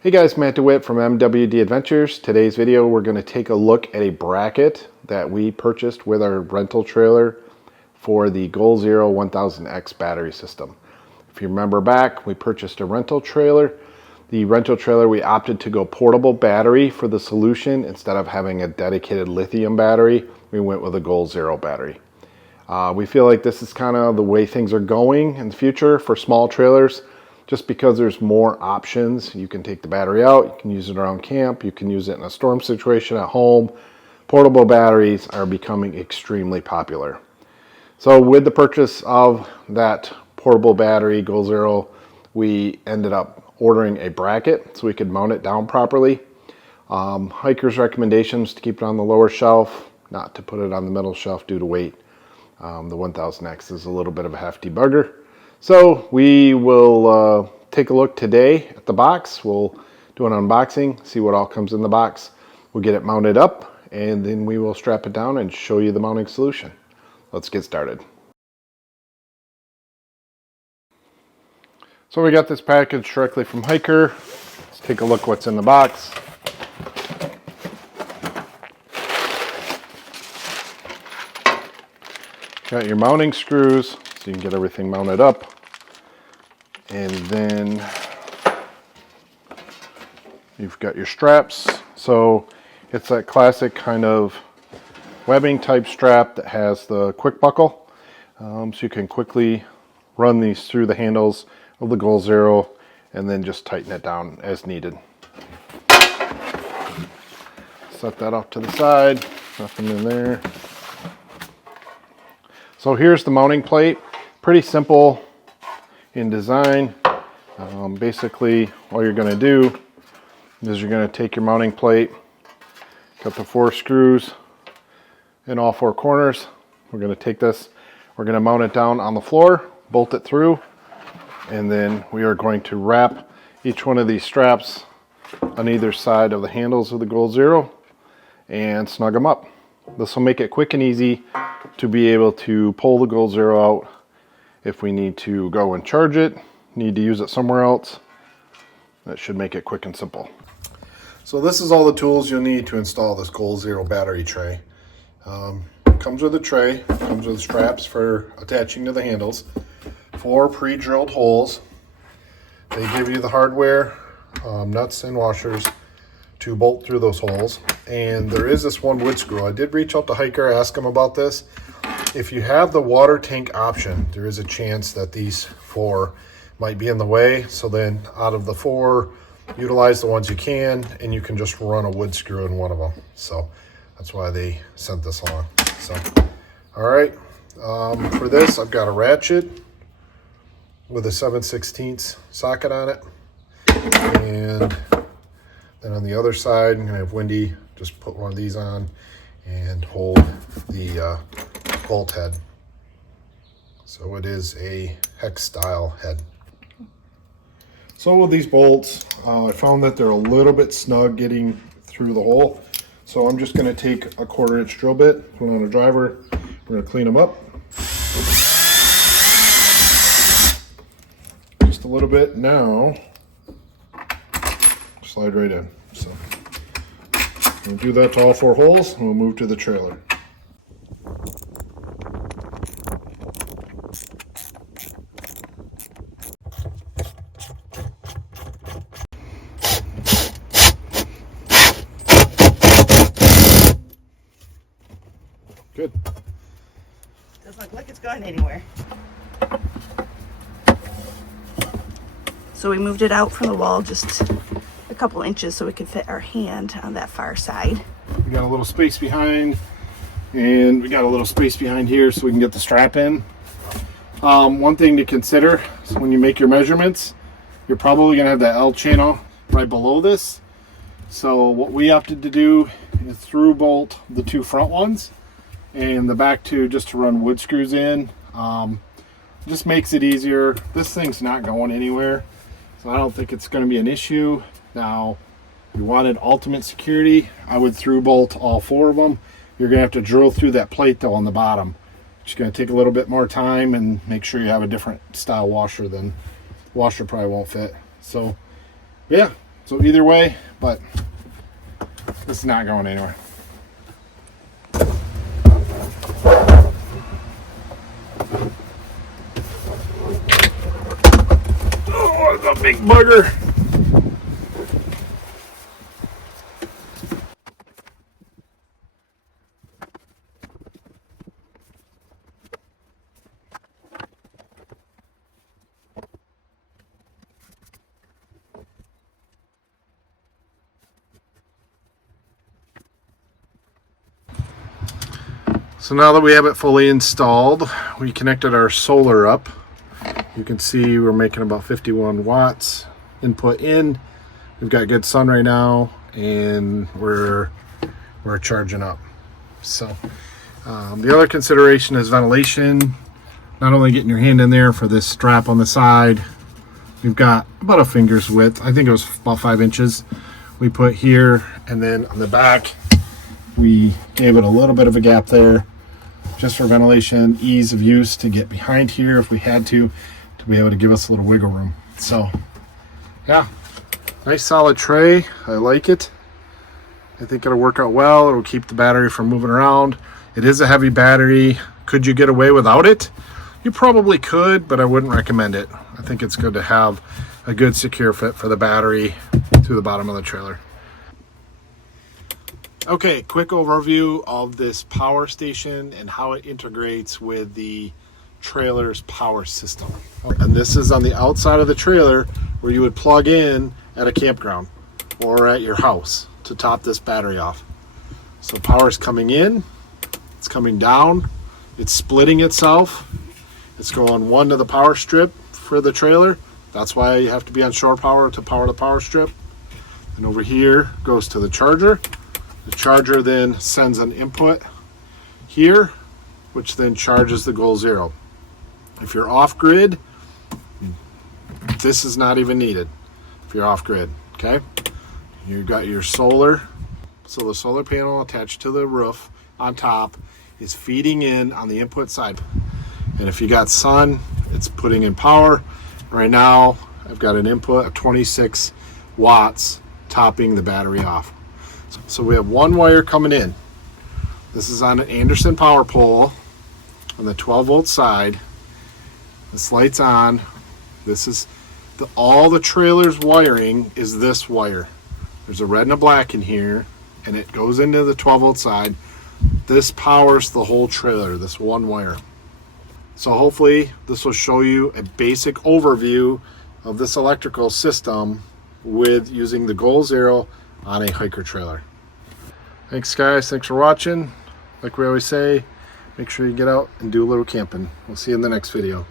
Hey guys, Matt DeWitt from MWD Adventures. Today's video we're going to take a look at a bracket that we purchased with our rental trailer for the Goal Zero 1000X battery system. If you remember back, we purchased a rental trailer. The rental trailer, we opted to go portable battery for the solution. Instead of having a dedicated lithium battery, we went with a Goal Zero battery. We feel like this is kind of the way things are going in the future for small trailers. Just because there's more options. You can take the battery out, you can use it around camp, you can use it in a storm situation at home. Portable batteries are becoming extremely popular. So with the purchase of that portable battery, Goal Zero, we ended up ordering a bracket so we could mount it down properly. Hiker's recommendations to keep it on the lower shelf, not to put it on the middle shelf due to weight. The 1000X is a little bit of a hefty bugger. So we will take a look today at the box. We'll do an unboxing, see what all comes in the box. We'll get it mounted up, and then we will strap it down and show you the mounting solution. Let's get started. So we got this package directly from Hiker. Let's take a look what's in the box. Got your mounting screws, so you can get everything mounted up. And then you've got your straps. So it's that classic kind of webbing type strap that has the quick buckle. So you can quickly run these through the handles of the Goal Zero and then just tighten it down as needed. Set that off to the side, nothing in there. So here's the mounting plate, pretty simple in design. Basically all you're going to do is you're going to take your mounting plate, got the 4 screws in all 4 corners. We're going to take this, we're going to mount it down on the floor, bolt it through, and then we are going to wrap each one of these straps on either side of the handles of the Goal Zero and snug them up. This will make it quick and easy to be able to pull the Goal Zero out if we need to go and charge it, need to use it somewhere else. That should make it quick and simple. So this is all the tools you'll need to install this Goal Zero battery tray. Comes with a tray, comes with straps for attaching to the handles, 4 pre-drilled holes. They give you the hardware, nuts and washers to bolt through those holes. And there is this one wood screw. I did reach out to Hiker, ask him about this. If you have the water tank option, there is a chance that these 4 might be in the way. So then out of the 4, utilize the ones you can, and you can just run a wood screw in one of them. So that's why they sent this along. So, all right, for this, I've got a ratchet with a 7/16 socket on it. And then on the other side, I'm gonna have Wendy just put one of these on and hold the bolt head. So it is a hex style head. So with these bolts, I found that they're a little bit snug getting through the hole. So I'm just going to take a 1/4 inch drill bit, put it on a driver. We're going to clean them up. Just a little bit now. Slide right in. So we'll do that to all 4 holes and we'll move to the trailer. Good. Doesn't look like it's going anywhere. So we moved it out from the wall just a couple inches so we could fit our hand on that far side. We got a little space behind, and we got a little space behind here so we can get the strap in. One thing to consider is when you make your measurements, you're probably going to have that L channel right below this. So what we opted to do is through bolt the 2 front ones and the back 2 just to run wood screws in. Just makes it easier. This thing's not going anywhere, so I don't think it's going to be an issue. Now, if you wanted ultimate security, I would through bolt all 4 of them. You're going to have to drill through that plate though on the bottom. It's going to take a little bit more time, and make sure you have a different style washer. Then washer probably won't fit. So yeah, So either way, but this is not going anywhere. Oh, it's a big bugger. So now that we have it fully installed, we connected our solar up. You can see we're making about 51 watts input in. We've got good sun right now, and we're charging up. So the other consideration is ventilation. Not only getting your hand in there for this strap on the side, we've got about a finger's width. I think it was about 5 inches we put here, and then on the back we gave it a little bit of a gap there just for ventilation, ease of use to get behind here if we had to be able to give us a little wiggle room. So yeah, nice solid tray. I like it. I think it'll work out well. It'll keep the battery from moving around. It is a heavy battery. Could you get away without it? You probably could, but I wouldn't recommend it. I think it's good to have a good secure fit for the battery to the bottom of the trailer. Okay, quick overview of this power station and how it integrates with the trailer's power system. And this is on the outside of the trailer where you would plug in at a campground or at your house to top this battery off. So power is coming in, it's coming down, it's splitting itself. It's going one to the power strip for the trailer. That's why you have to be on shore power to power the power strip. And over here goes to the charger. The charger then sends an input here, which then charges the Goal Zero. If you're off grid, this is not even needed. If you're off grid, okay? You've got your solar. So the solar panel attached to the roof on top is feeding in on the input side. And if you got sun, it's putting in power. Right now, I've got an input of 26 watts topping the battery off. So we have one wire coming in. This is on an Anderson power pole on the 12-volt side. This light's on. This is all the trailer's wiring is this wire. There's a red and a black in here, and it goes into the 12-volt side. This powers the whole trailer, this one wire. So hopefully this will show you a basic overview of this electrical system with using the Goal Zero on a hiker trailer. Thanks guys, thanks for watching. Like we always say, make sure you get out and do a little camping. We'll see you in the next video.